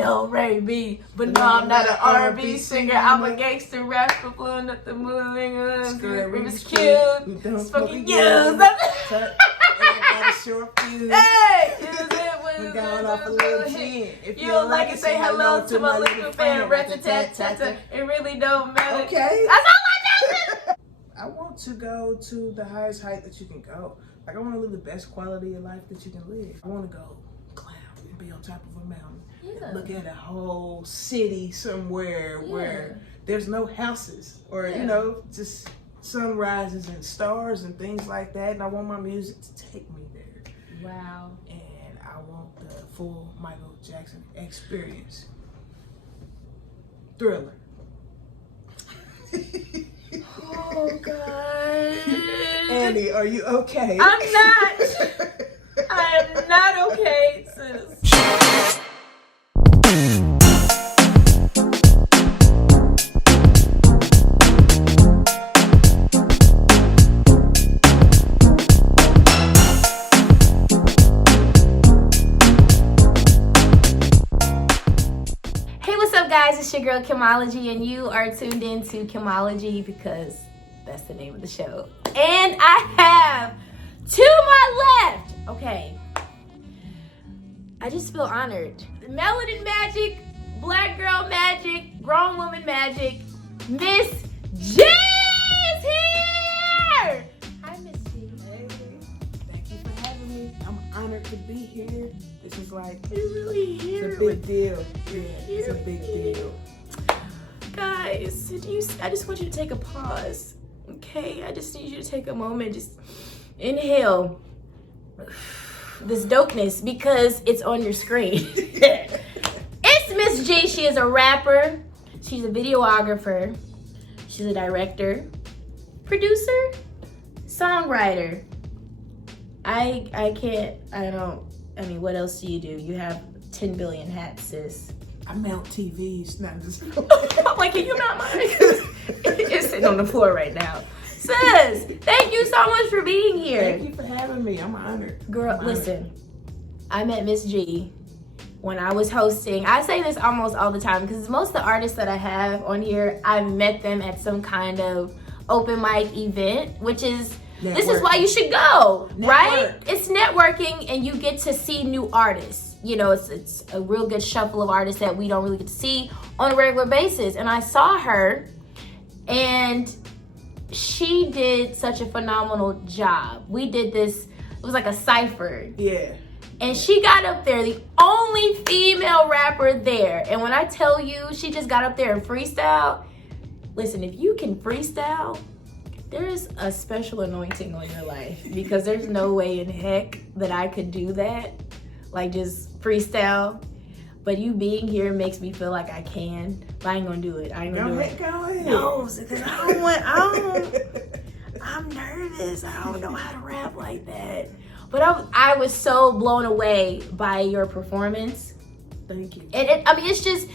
don't rate me. But no, I'm not an R&B singer. I'm a gangster rapper, blowing up the moving. It's cute. It's fucking used. Hey! We're going off a little gin. If you don't like it, say hello to my little fan. Rat-a-tat-tat-tat. It really don't matter. Okay. That's all I know. I want to go to the highest height that you can go. Like, I want to live the best quality of life that you can live. I want to go climb and be on top of a mountain. Yeah. Look at a whole city somewhere where there's no houses or, you know, just sunrises and stars and things like that. And I want my music to take me there. Wow. And I want the full Michael Jackson experience. Thriller. Oh, God. Annie, are you okay? I'm not. I am not okay, sis. Guys, it's your girl Kimology, and you are tuned into Kimology because that's the name of the show. And I have to my left, okay, I just feel honored. Melanin magic, black girl magic, grown woman magic, Miss G is here! Hi, Miss G. Hey, thank you for having me. I'm honored to be here. This is like, It's a big deal. Yeah, it's a big deal. Guys, I just want you to take a pause, okay? I just need you to take a moment, just inhale this dopeness because it's on your screen. It's Miss G. She is a rapper. She's a videographer. She's a director, producer, songwriter. I mean, what else do? You have 10 billion hats, sis. I mount TVs, not just. I'm like, can you mount mine? It's sitting on the floor right now. Sis, thank you so much for being here. Thank you for having me. I'm honored. Girl, listen, I met Miss G when I was hosting. I say this almost all the time because most of the artists that I have on here, I met them at some kind of open mic event, which is this is why you should go, right? It's networking, and you get to see new artists. You know, it's a real good shuffle of artists that we don't really get to see on a regular basis. And I saw her, and she did such a phenomenal job. We did this, it was like a cypher. Yeah. And she got up there, the only female rapper there. And when I tell you, she just got up there and freestyle. Listen, if you can freestyle, there's a special anointing on your life, because there's no way in heck that I could do that, like just freestyle. But you being here makes me feel like I can, but I ain't gonna do it. I ain't gonna do it. Go ahead. No, because I'm nervous. I don't know how to rap like that. But I was so blown away by your performance. Thank you. And it's just,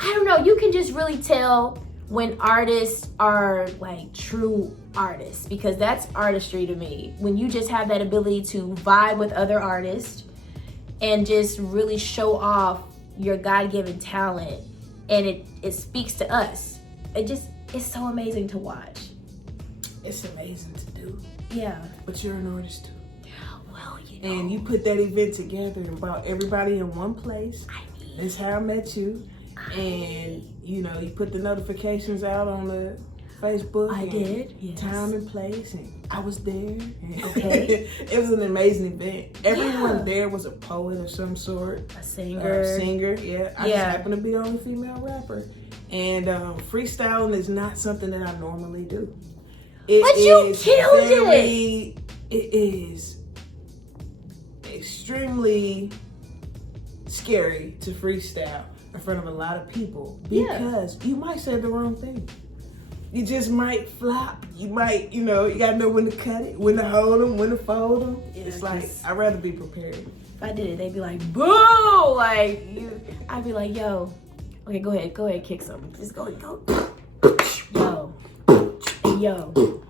I don't know, you can just really tell when artists are like true artists, because that's artistry to me. When you just have that ability to vibe with other artists and just really show off your God-given talent, and it speaks to us. It's so amazing to watch. It's amazing to do. Yeah. But you're an artist too. Well, you know. And you put that event together and brought everybody in one place. That's how I met you. And you know, you put the notifications out on the Facebook. I did, yes. Time and place, and I was there. Okay. It was an amazing event. Everyone there was a poet of some sort. A singer. Yeah. I just happen to be the only female rapper. And freestyling is not something that I normally do. But you killed it! It is extremely scary to freestyle in front of a lot of people, because you might say the wrong thing. You just might flop. You might, you gotta know when to cut it, when to hold them, when to fold them. Yeah, it's like, I'd rather be prepared. If I did it, they'd be like, boo! Like, I'd be like, yo, okay, go ahead, kick something. Just go. Yo.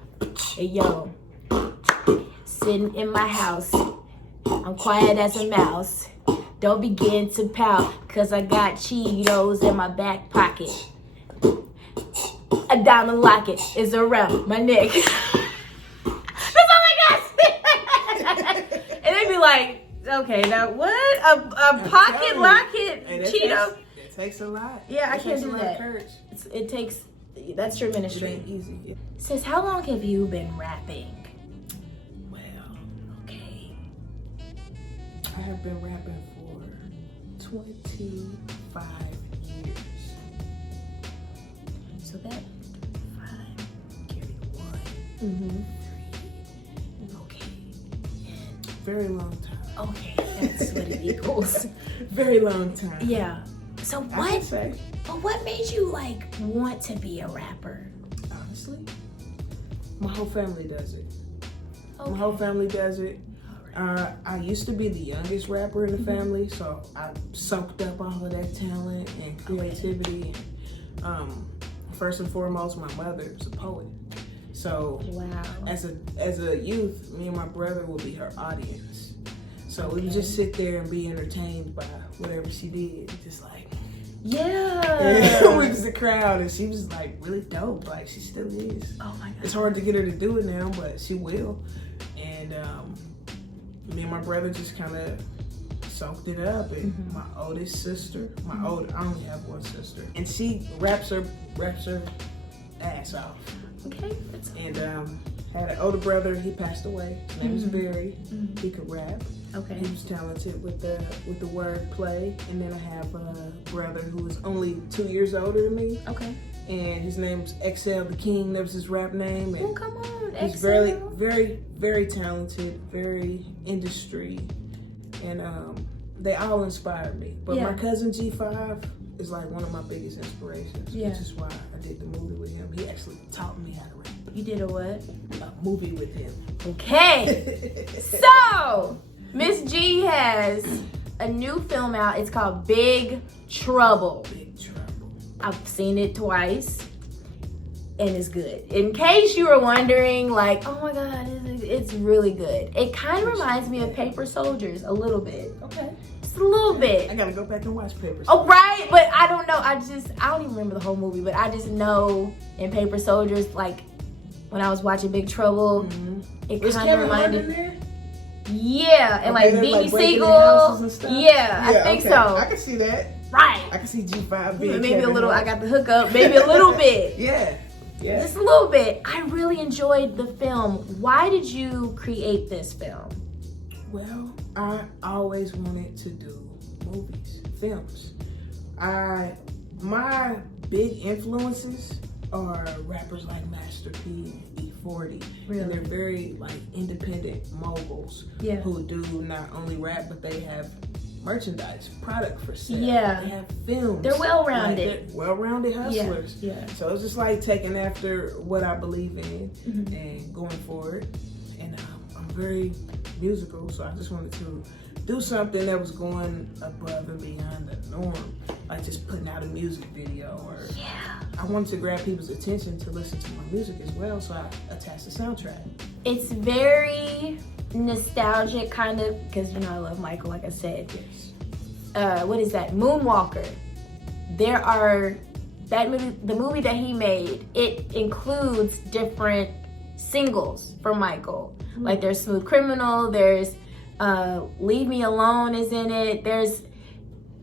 Hey, yo. Sitting in my house. I'm quiet as a mouse. Don't begin to pout, cause I got Cheetos in my back pocket. A diamond locket is around my neck. That's all I got. And they'd be like, okay, now what? A pocket locket Cheeto? It takes a lot. Yeah, I can't do that. It takes, that's your ministry. It ain't easy. Sis, how long have you been rapping? Well, okay. I have been rapping for 25 years. So that 5, carry 1, mm-hmm. 3. Okay. And very long time. Okay, that's what it equals. Very long time. Yeah. So what? I can say. But what made you like want to be a rapper? Honestly, my whole family does it. Okay. My whole family does it. I used to be the youngest rapper in the family, so I soaked up all of that talent and creativity. First and foremost, my mother was a poet. So wow. As a youth, me and my brother would be her audience. So we would just sit there and be entertained by whatever she did. Just like, yeah. we was the crowd, and she was like really dope. Like she still is. Oh my God. It's hard to get her to do it now, but she will. And me and my brother just kind of soaked it up. And my oldest sister, I only have one sister, and she raps her ass off. Okay. And had an older brother. He passed away. His name was Barry. He could rap. Okay. He was talented with the word play. And then I have a brother who is only 2 years older than me. Okay. And his name's XL the King. That was his rap name. And oh, come on. he's very, very, very talented, very industry. And they all inspired me. But my cousin G5 is like one of my biggest inspirations. Which is why I did the movie with him. He actually taught me how to rap. You did a what? A movie with him. Okay. So, Miss G has a new film out. It's called Big Trouble. Big Trouble. I've seen it twice, and it's good. In case you were wondering, like, oh my God, it's really good. It kind of reminds me of Paper Soldiers a little bit. Okay. Just a little bit. I gotta go back and watch Paper Soldiers. Oh, right, but I don't know. I don't even remember the whole movie, but I just know in Paper Soldiers, like, when I was watching Big Trouble, it kind of reminded me. Yeah, and like Beanie Siegel. Yeah, I think so. I can see that. Right. I can see G5 being maybe a little. I got the hookup. Maybe a little bit. Yeah. Just a little bit. I really enjoyed the film. Why did you create this film? Well, I always wanted to do movies, films. My big influences are rappers like Master P and E40. Really? And they're very like independent moguls who do not only rap, but they have merchandise, product for sale. Yeah. They have films. They're well-rounded. Like, they're well-rounded hustlers. Yeah. So it's just like taking after what I believe in and going forward. And I'm very musical, so I just wanted to do something that was going above and beyond the norm, like just putting out a music video, or I wanted to grab people's attention to listen to my music as well, so I attached the soundtrack. It's very nostalgic, kind of, because I love Michael, like I said. Yes. What is that? Moonwalker. The movie that he made, it includes different singles from Michael. Like there's Smooth Criminal, there's Leave Me Alone is in it.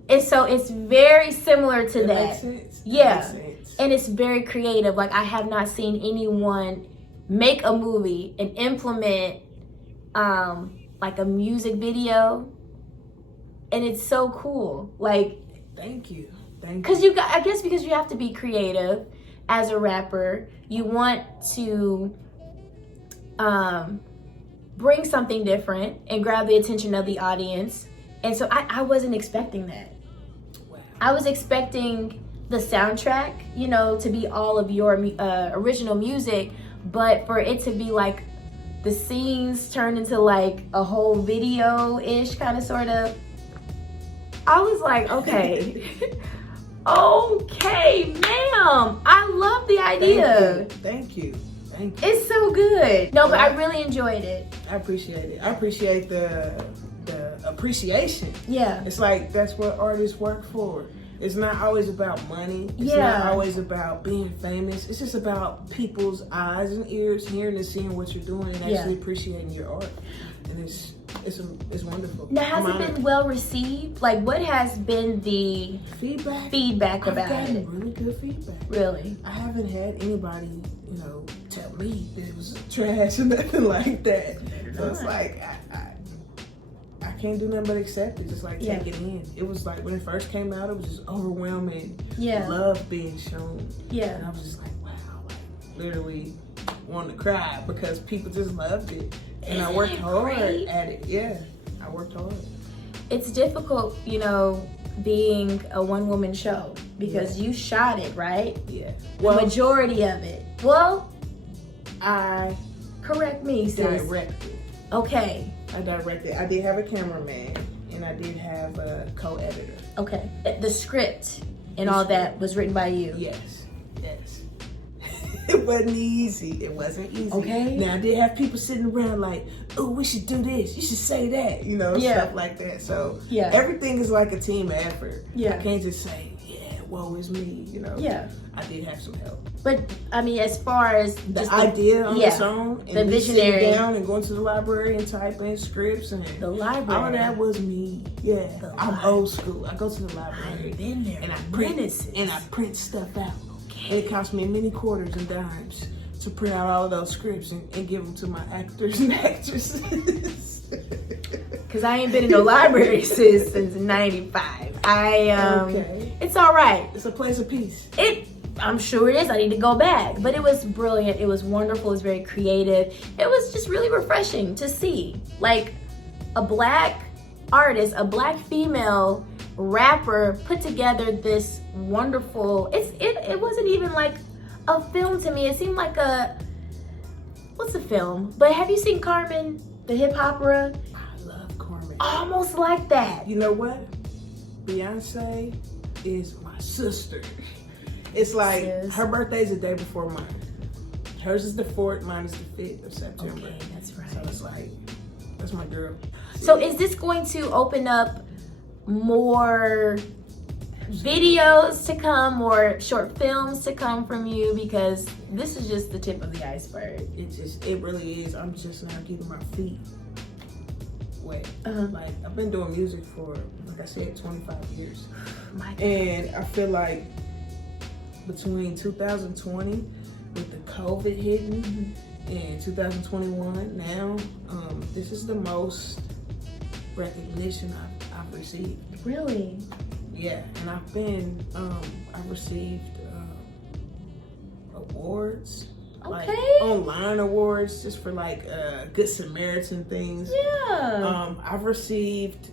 It's very similar to that. Makes sense. Yeah. Makes sense. And it's very creative. Like I have not seen anyone make a movie and implement like a music video. And it's so cool. like Thank you. Because I guess because you have to be creative as a rapper. You want to bring something different and grab the attention of the audience. And so I wasn't expecting that. Wow. I was expecting the soundtrack, to be all of your original music, but for it to be like the scenes turned into like a whole video-ish kind of sort of. I was like, okay. Okay, ma'am. I love the idea. Thank you. It's so good. No, but I really enjoyed it. I appreciate it. I appreciate the appreciation. Yeah. It's like, that's what artists work for. It's not always about money. It's not always about being famous. It's just about people's eyes and ears hearing and seeing what you're doing and actually appreciating your art. And it's wonderful. Now, has it been well received? Like, what has been the feedback about it? I've gotten really good feedback. Really? I haven't had anybody, tell me that it was trash or nothing like that. So it's like, I can't do nothing but accept it. Just like take it in. It was like when it first came out, it was just overwhelming love being shown. Yeah. And I was just like, wow, like literally wanting to cry because people just loved it. And I worked hard at it. Yeah. I worked hard. It's difficult, being a one-woman show because you shot it, right? Yeah. The majority of it. Well, correct me, sis. Directed. Okay. I directed. I did have a cameraman, and I did have a co-editor. Okay. The script and all that was written by you? Yes. It wasn't easy. Okay. Now, I did have people sitting around like, oh, we should do this. You should say that, stuff like that. So, everything is like a team effort. Yeah. I can't just say, woe is me, Yeah. I did have some help. But, I mean, as far as the idea on its own, and the visionary, sitting down and going to the library and typing scripts and the library, all of that was me. Yeah, I'm old school. I go to the library. I've been there. And I print stuff out. Okay. And it cost me many quarters and dimes to print out all of those scripts and give them to my actors and actresses. Cause I ain't been in no library since '95. It's all right. It's a place of peace. I'm sure it is. I need to go back. But it was brilliant. It was wonderful. It was very creative. It was just really refreshing to see. Like a black artist, a black female rapper put together this wonderful, it wasn't even like a film to me. It seemed like what's a film? But have you seen Carmen, the hip opera? I love Carmen. Almost like that. You know what? Beyonce is my sister. It's like her birthday's the day before mine. Hers is the 4th, mine is the 5th of September. Okay, that's right. So it's like, that's my girl. So is this going to open up more videos to come, more short films to come from you? Because this is just the tip of the iceberg. It really is. I'm just now getting my feet wet. Like, I've been doing music for, like I said, 25 years. My God. And I feel like between 2020 with the COVID hitting and 2021 now, this is the most recognition I've received. Really? Yeah, and I've received awards. Okay. Like online awards just for like Good Samaritan things. Yeah. I've received,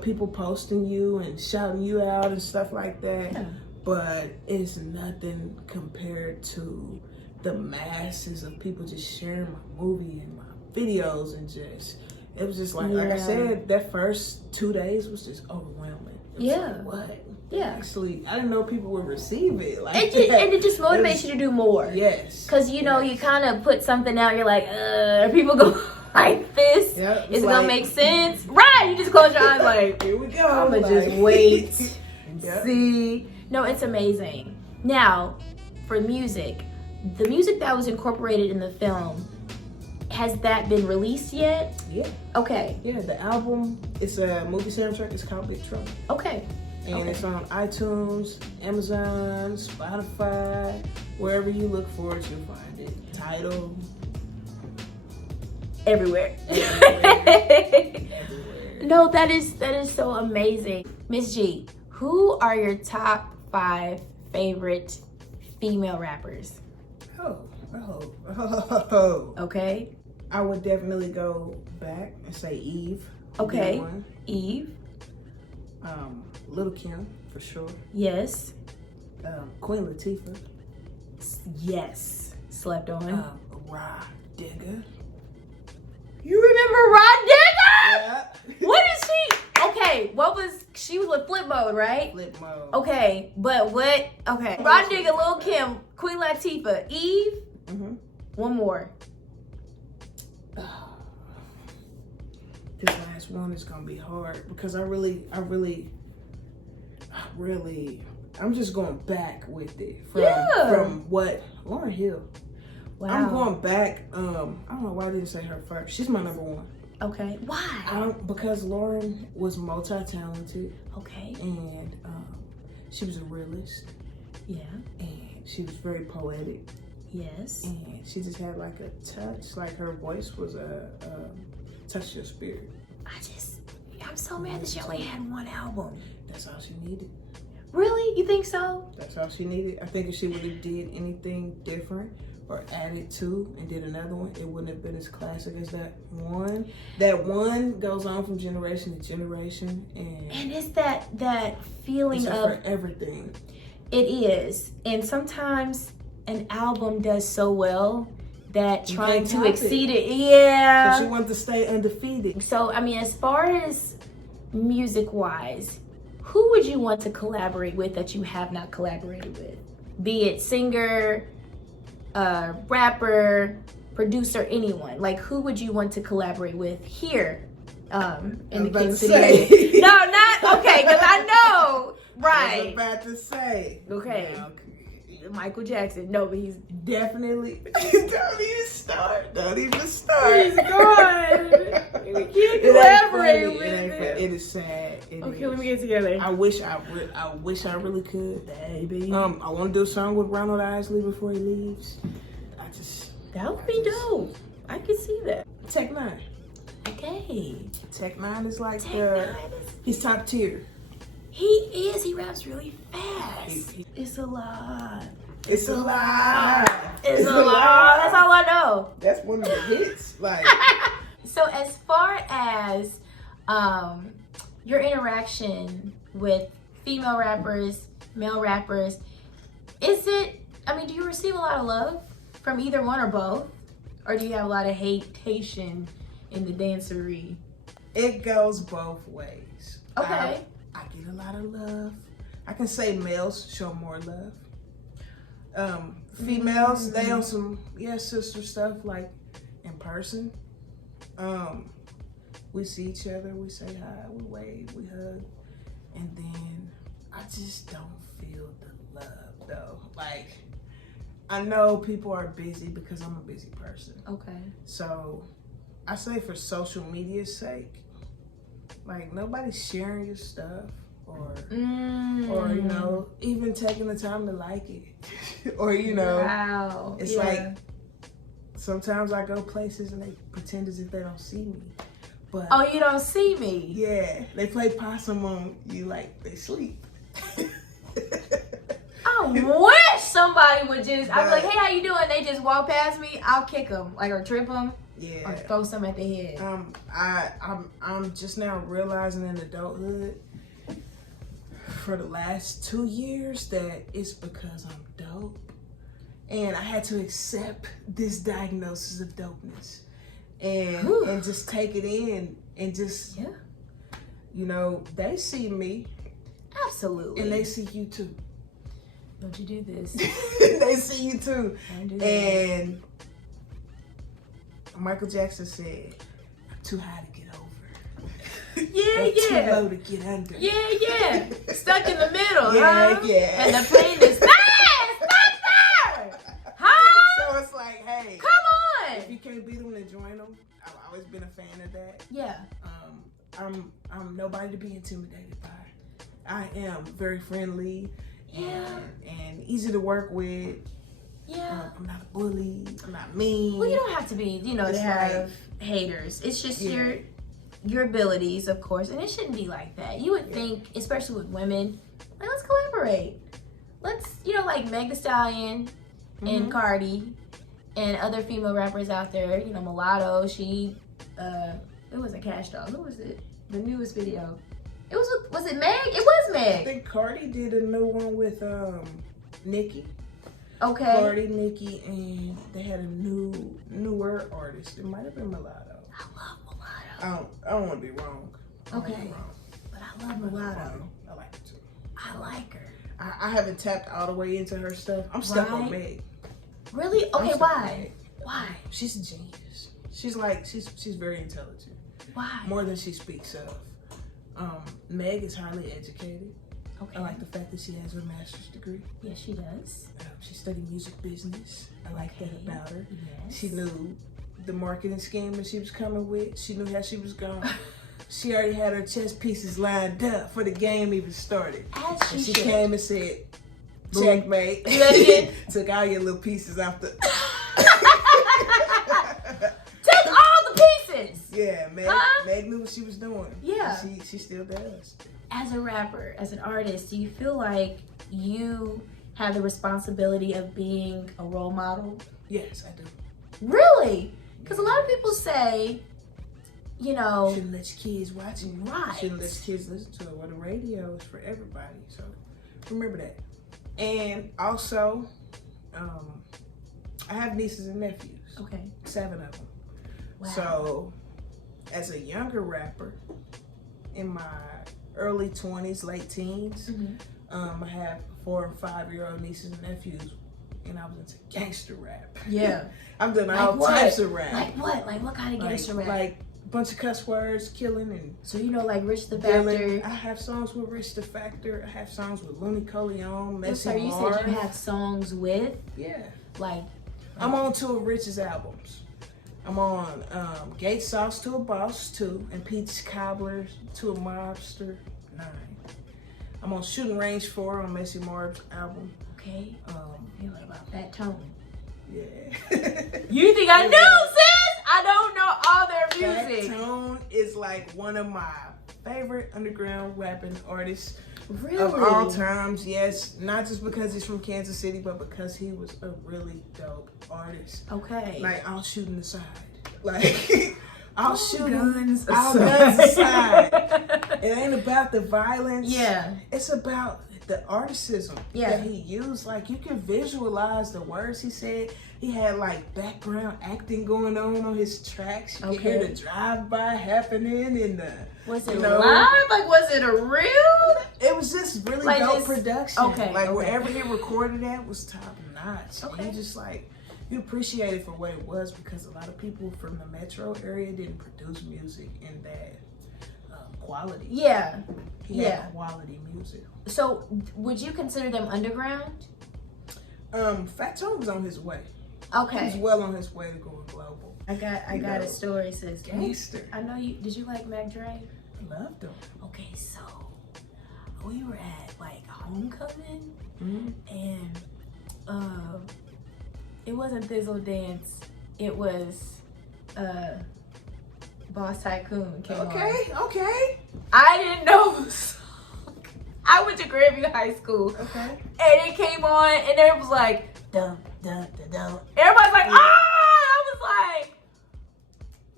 people posting you and shouting you out and stuff like that. Yeah. But it's nothing compared to the masses of people just sharing my movie and my videos and it was just like I said, that first 2 days was just overwhelming. It was like, what? Yeah. Actually, I didn't know people would receive it. Like and it just motivates you to do more. Yes. Because, you kind of put something out, you're like, people go like this. Yep, is it going to make sense? Right. You just close your eyes like, here we go. I'm going to just wait. See? No, it's amazing. Now, for music, the music that was incorporated in the film, has that been released yet? Yeah. Okay. Yeah, the album, it's a movie soundtrack. It's called Big Trouble. Okay. And it's on iTunes, Amazon, Spotify, wherever you look for it, you'll find it. Tidal. Everywhere. No, that is so amazing. Miss G, who are your top 5 favorite female rappers? Okay. I would definitely go back and say Eve. Okay. Eve. Little Kim, for sure. Yes. Queen Latifah. Yes. Slept on. Rod Digger. You remember Rod Digger? Yeah. What is she? Okay, she was with Flip Mode, right? Flip Mode. Okay, but what? Okay. Rod Digger, Lil Kim, Queen Latifah, Eve. One more. this last one is gonna be hard because I'm just going back with it from what Lauryn Hill. Wow. I'm going back. I don't know why I didn't say her first. She's my number one. Okay. Why? Because Lauryn was multi-talented. Okay. And she was a realist. Yeah. And she was very poetic. Yes. And she just had like a touch. Like her voice was a touch your spirit. I'm so mad that she only had one album. That's all she needed. Really? You think so? That's all she needed. I think if she would have did anything different or added to and did another one, it wouldn't have been as classic as that one. That one goes on from generation to generation, and it's that feeling it's of for everything. It is, and sometimes an album does so well that trying to exceed it, yeah. So she wanted to stay undefeated. So I mean, as far as music-wise, who would you want to collaborate with that you have not collaborated with? Be it singer, rapper, producer, anyone. Like, who would you want to collaborate with here in the King City? No, not, okay, because I know, right. I was about to say. Okay. No, Michael Jackson. No, but he's definitely. Don't even start. He's gone. You can't collaborate with him. It is sad. Okay, let me get together. I wish I really could. Baby. I want to do a song with Ronald Isley before he leaves. That would be dope. I can see that. Tech Nine. Okay. Tech Nine is like he's top tier. He is. He raps really fast. It's a lot. It's a lot. It's a lot. That's all I know. That's one of the hits. Like. So as far as your interaction with female rappers, male rappers, do you receive a lot of love from either one or both? Or do you have a lot of hatation in the dancery? It goes both ways. Okay. I get a lot of love. I can say males show more love. Females, they on some sister stuff, like in person. We see each other, we say hi, we wave, we hug, and then I just don't feel the love though. Like, I know people are busy because I'm a busy person. Okay. So I say for social media's sake, like nobody's sharing your stuff or even taking the time to like it. Or wow. It's like sometimes I go places and they pretend as if they don't see me. But you don't see me? Yeah. They play possum on you like they sleep. I wish somebody would just, I'd be like, hey, how you doing? They just walk past me, I'll kick them, like, or trip them. Yeah. Or throw some at their head. I'm just now realizing in adulthood for the last 2 years that it's because I'm dope. And I had to accept this diagnosis of dopeness and just take it in and just, they see me. Absolutely. And they see you too. Don't you do this. They see you too. Don't do that. And Michael Jackson said, I'm too high to get over. Yeah. Too low to get under. Yeah. Stuck in the middle, Yeah. And the plane is stop there! Huh? So it's like, hey. Come on! If you can't beat them, then join them. I've always been a fan of that. Yeah. I'm nobody to be intimidated by. I am very friendly. And easy to work with. Yeah. I'm not a bully. I'm not mean. Well, you don't have to be, to have haters. It's just your abilities, of course, and it shouldn't be like that. You would think, especially with women, like, let's collaborate. Let's, like Meg Thee Stallion and Cardi and other female rappers out there. Mulatto. She, it was a Cash Doll. Who was it? The newest video. Was it Meg? It was Meg. I think Cardi did a new one with Nicki. Okay. Cardi, Nicki, and they had a newer artist. It might have been Mulatto. I love Mulatto. I don't want to be wrong. Okay. But I love Mulatto. I like her too. I like her. I haven't tapped all the way into her stuff. I'm stuck on Meg. Really? Okay, why? Why? She's a genius. She's very intelligent. Why? More than she speaks of. Meg is highly educated. Okay. I like the fact that she has her master's degree. Yes, she does. She studied music business. I like that about her. Yes. She knew the marketing scheme that she was coming with. She knew how she was going. She already had her chess pieces lined up for the game even started. As and she should. came and said, checkmate. Do that again. Took all your little pieces off the... Took all the pieces! Yeah, Meg knew what she was doing. Yeah. She still does. As a rapper, as an artist, do you feel like you have the responsibility of being a role model? Yes, I do. Really? Because a lot of people say, you know... Shouldn't let your kids watch it. Right. Shouldn't let your kids listen to it. Well, the radio is for everybody, so remember that. And also, I have nieces and nephews. Okay. 7 of them. Wow. So, as a younger rapper, in my early 20s, late teens, I have 4 and 5-year-old nieces and nephews, and I was into gangster rap. Yeah. I'm doing Like all types of rap. Like what? Like what kind of gangster rap? Like a bunch of cuss words, killing and... So you know, like Rich the Dealing. Factor. I have songs with Rich the Factor. I have songs with Looney Coleon, Messy Sorry, you Marv. said you have songs with? Yeah. Like... I'm on 2 of Rich's albums. I'm on Gate Sauce to a Boss 2 and Peach Cobbler to a Mobster 9. I'm on Shooting Range 4 on Messy Marv's album. Okay. Feeling about that tone. Yeah. You think I know, sis? I don't know all their music. Fat Tone is like one of my favorite underground rapping artists Really? of all times. Yes, not just because he's from Kansas City, but because he was a really dope artist. Okay. Like, all shooting aside. Like, all guns aside. It ain't about the violence. Yeah. It's about the articism Yeah. that he used. Like, you can visualize the words he said. He had like background acting going on his tracks. You could hear the drive-by happening and the... Was it live? Like, was it a real? It was just really Like dope this- production. okay, Like, okay. wherever he recorded at was top notch. Okay. And you just like... You appreciate it for what it was, because a lot of people from the metro area didn't produce music in that quality. Yeah. He had quality music. So, would you consider them underground? Fat Tone was on his way. Okay. He was well on his way to going global. I got a story, sis. Gangster. I know you. Did you like Mac Dre? Loved him. Okay, so we were at like homecoming, and it wasn't Thizzle Dance. It was Boss Tycoon came on. Okay. I didn't know. I went to Grandview High School. Okay. And it came on, and it was like, dum, dum, dum, dum. Everybody's like, ah! I was like,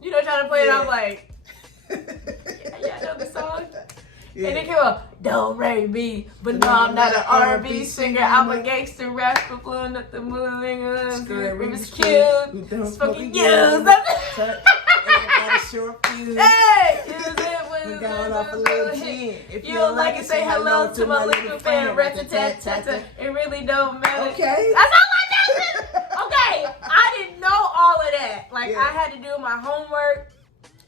you know, trying to play it. I'm like, yeah, I know the song. Yeah. And it came up, don't rate me, but no, I'm not an R&B singer. I'm a gangster rapper, blowing up the moving. It was cute. It's fucking used. Hey, use it when we're going off a little gin. If you don't like it, say hello to my little fan. Rat-a-tat-tat-tat. It really don't matter. Okay. That's all I know. Okay, I didn't know all of that. Like, I had to do my homework.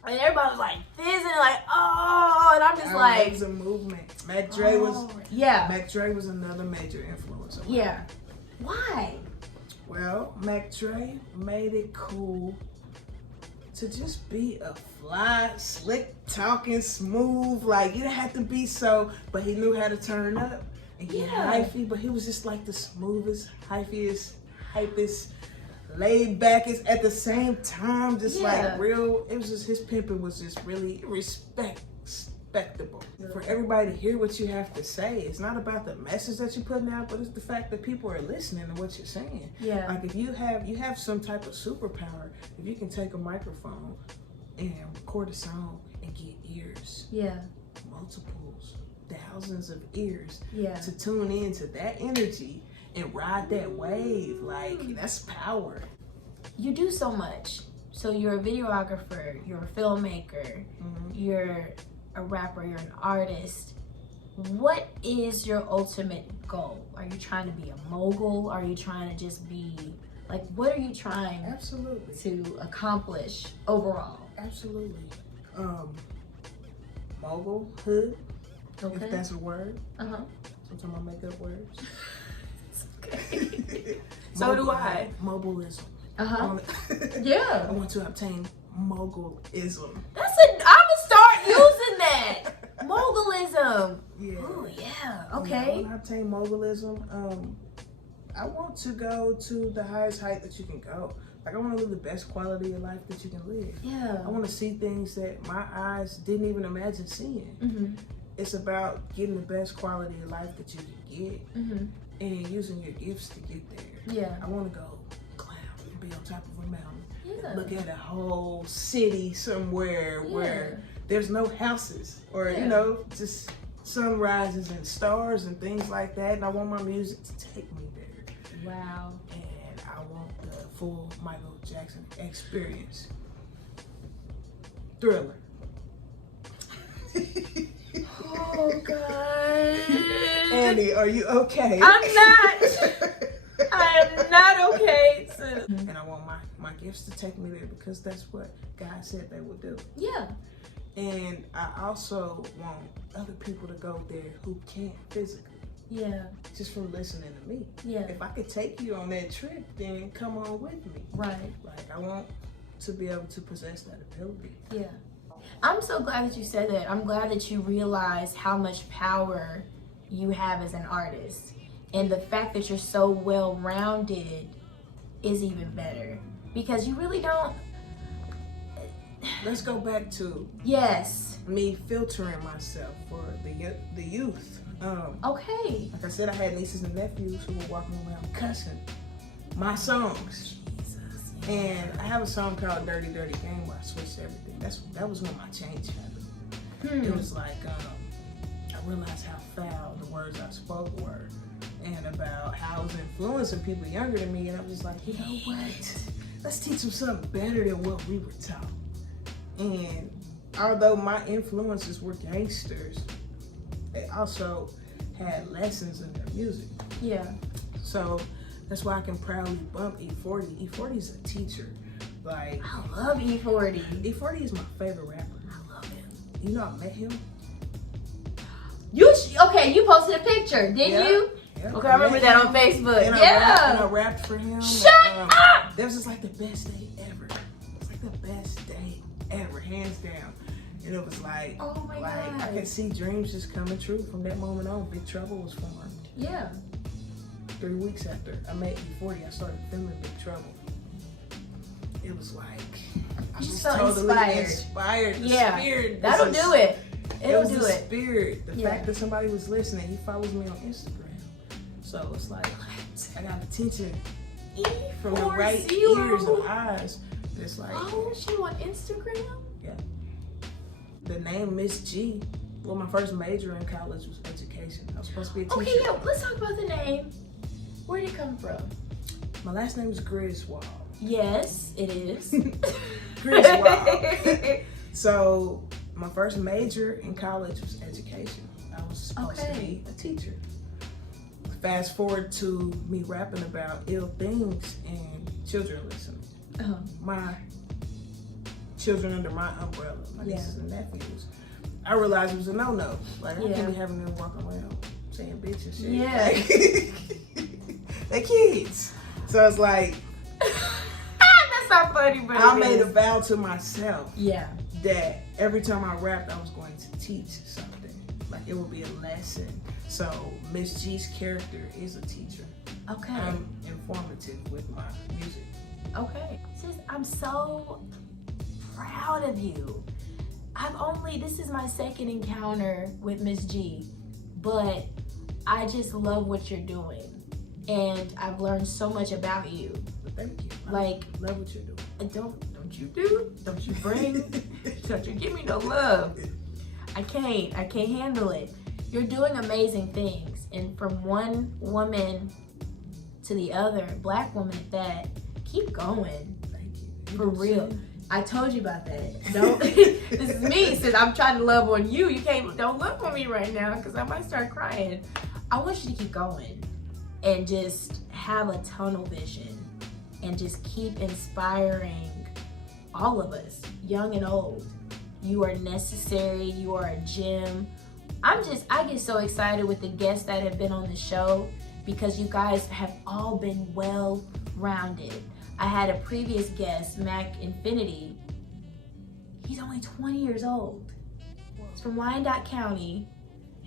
And everybody was like fizzing, like, oh, and I'm just like, it was a movement. Mac Dre was, Mac Dre was another major influence. Yeah. Why? Well, Mac Dre made it cool to just be a fly, slick talking, smooth. Like, you didn't have to be so, but he knew how to turn up and get hyphy. But he was just like the smoothest, hypest, laid back is at the same time, just like real. It was just, his pimping was just really respectable. For everybody to hear what you have to say, it's not about the message that you're putting out, but it's the fact that people are listening to what you're saying. Yeah. Like, if you have some type of superpower, if you can take a microphone and record a song and get ears. Yeah. Multiples, thousands of ears. Yeah. To tune into that energy and ride that wave, like, that's power. You do so much. So you're a videographer, you're a filmmaker, you're a rapper, you're an artist. What is your ultimate goal? Are you trying to be a mogul? Are you trying to just be, like, what are you trying Absolutely. to accomplish overall? Absolutely. Mogulhood, Okay. if that's a word. Uh-huh. Sometimes I make up words. Okay. So do I. Mobilism. Uh-huh. Yeah. I want to obtain mogulism. I'm gonna start using that. Mogulism. Yeah. Oh yeah. Yeah, I Okay. want to obtain mogulism. I want to go to the highest height that you can go. Like, I want to live the best quality of life that you can live. Yeah. I want to see things that my eyes didn't even imagine seeing. Mm-hmm. It's about getting the best quality of life that you can get, Mm-hmm. and using your gifts to get there. Yeah. I want to go climb and be on top of a mountain. Yeah. Look at a whole city somewhere where there's no houses, or Yeah. you know, just sunrises and stars and things like that. And I want my music to take me there. Wow. And I want the full Michael Jackson experience. Thriller. Oh God. Annie, are you okay? I'm not. I am not okay. And I want my gifts to take me there because that's what God said they would do. Yeah. And I also want other people to go there who can't physically, Yeah. just from listening to me. Yeah. If I could take you on that trip, then come on with me. Right. Like, I want to be able to possess that ability. Yeah. I'm so glad that you said that. I'm glad that you realize how much power you have as an artist. And the fact that you're so well-rounded is even better. Because you really don't... Let's go back to Yes. me filtering myself for the youth. Okay. Like I said, I had nieces and nephews who were walking around cussing my songs. Jesus. And I have a song called Dirty Dirty Game where I switched everything. That was when my change happened. It was like, I realized how foul the words I spoke were, and about how I was influencing people younger than me. And I was just like, you know what? Let's teach them something better than what we were taught. And although my influences were gangsters, they also had lessons in their music. Yeah. So that's why I can proudly bump E40. E40 is a teacher. Like, I love E40. E40 is my favorite rapper. I love him. You know, I met him. Okay, you posted a picture, did Yeah. you? Yeah, Okay, I remember met that him, on Facebook. and Yeah. I rapped for him. Shut up! That was just like the best day ever. It's like the best day ever, hands down. And it was like, Oh my I God. could see dreams just coming true from that moment on. Big Trouble was formed. Yeah. 3 weeks after I met E40, I started feeling Big Trouble. It was like, I You was felt totally inspired. inspired. The Yeah. spirit. That'll was do it. It It'll was do the it. spirit. The Yeah. fact that somebody was listening. He follows me on Instagram. So it's like, I got attention from the right ears and eyes. It's like, Follows you on Instagram? yeah. The name Miss G. Well, my first major in college was education. I was supposed to be a teacher. Okay, yeah, let's talk about the name. Where did it come from? My last name is Griswold. Yes, it is. Griswold. So my first major in college was education. I was supposed to be a teacher. Fast forward to me rapping about ill things and children listening. Uh-huh. My children under my umbrella, my Yeah. nieces and nephews. I realized it was a no-no. Like, I Yeah. can't be having them walk around saying bitch and shit. Yeah. Like, they kids. So it's like, That's not funny, but I it made a is. vow to myself Yeah. that every time I rapped, I was going to teach something. Like, it would be a lesson. So Miss G's character is a teacher. Okay. I'm informative with my music. Okay. Sis, I'm so proud of you. This is my second encounter with Miss G, but I just love what you're doing. And I've learned so much about you. But thank you. Like, I love what you're doing. don't you bring, don't you give me no love. I can't handle it. You're doing amazing things. And from one woman to the other, Black woman at that, keep going. Thank you. For real. I told you about that. Don't. This is me. Since I'm trying to love on you, don't look on me right now because I might start crying. I want you to keep going and just have a tunnel vision and just keep inspiring all of us, young and old, You are necessary. You are a gem. I get so excited with the guests that have been on the show because you guys have all been well-rounded. I had a previous guest, Mac Infinity. He's only 20 years old. He's from Wyandotte County,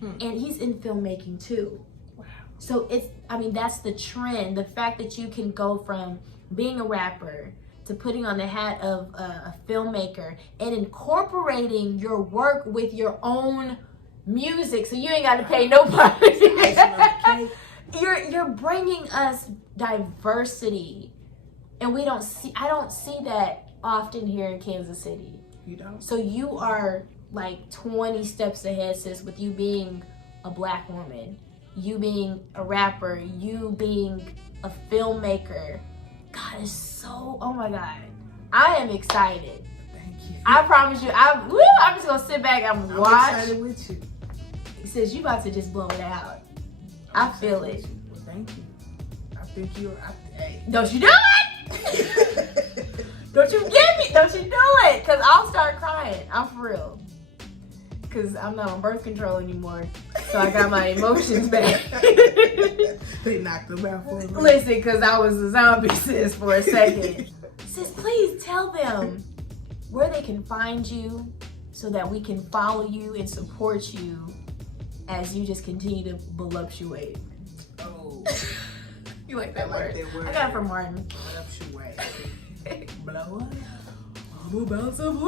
and he's in filmmaking too. Wow. So that's the trend. The fact that you can go from being a rapper to putting on the hat of a filmmaker and incorporating your work with your own music, so you ain't got to pay nobody. You're bringing us diversity, and I don't see that often here in Kansas City. You don't? So you are like 20 steps ahead, sis, with you being a Black woman, you being a rapper, you being a filmmaker. God, is so, oh my God. I am excited. Thank you. I promise you, I'm just gonna sit back and watch. I'm excited with you. He says you about to just blow it out. I feel it. Well, thank you. I think hey. Don't you do it! Don't you get me? Don't you do it? Cause I'll start crying. I'm for real. Cause I'm not on birth control anymore, so I got my emotions back. They knocked them out for me. Listen, cause I was a zombie, sis, for a second. Sis, please tell them where they can find you so that we can follow you and support you as you just continue to voluptuate. Oh. You like that word? That word. I got it from Martin. Voluptuate. Blow up. I'm about some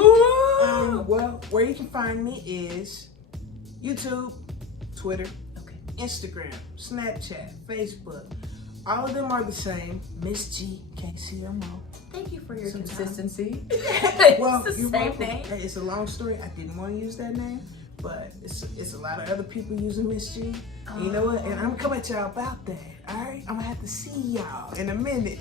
Well, where you can find me is YouTube, Twitter, Instagram, Snapchat, Facebook. All of them are the same. Miss G, can't see her more. Thank you for your consistency. Well, it's the you're same welcome. name. Hey, it's a long story. I didn't want to use that name, but it's a lot of other people using Miss G. And you know what? And I'm coming at y'all about that. All right, I'm gonna have to see y'all in a minute.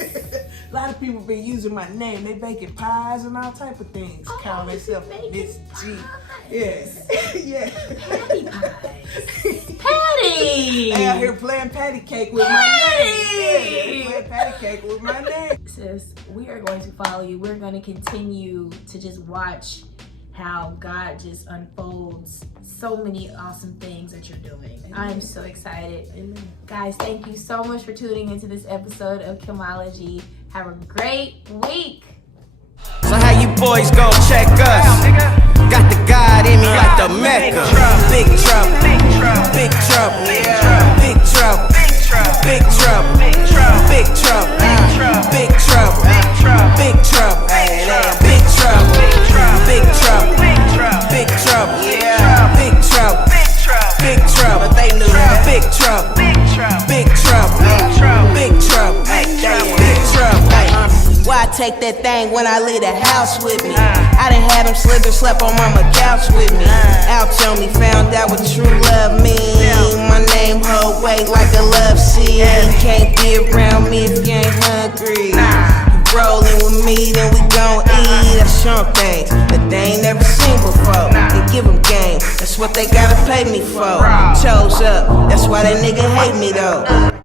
A lot of people been using my name. They baking pies and all type of things. Call themselves Miss G. Yes. Yeah. Patty pies. Patty! Hey, out here playing patty cake with my name. Yeah, playing patty cake with my name. Sis, we are going to follow you. We're going to continue to just watch how God just unfolds so many awesome things that you're doing. Amen. I'm so excited. Amen. Guys, thank you so much for tuning into this episode of Chemology. Have a great week. So how you boys gon' check us? Got the God in me like the Mecca. Big trouble, big trouble, big trouble, big trouble, big trouble, big trouble, big trouble, big trouble, big trouble, big trouble, big trouble, big trouble, big trouble, big trouble. They knew that. Big trouble, big trouble, big trouble, big trouble, big trouble. Why take that thing when I leave the house with me? I done had him slept on mama couch with me. Out on me, found out what true love mean. My name hold weight like a love seed. Can't be around me if you ain't hungry. Rolling with me, then we gon' eat. That's some things that they ain't never seen before. And give them game, that's what they gotta pay me for. Chose up, that's why that nigga hate me though.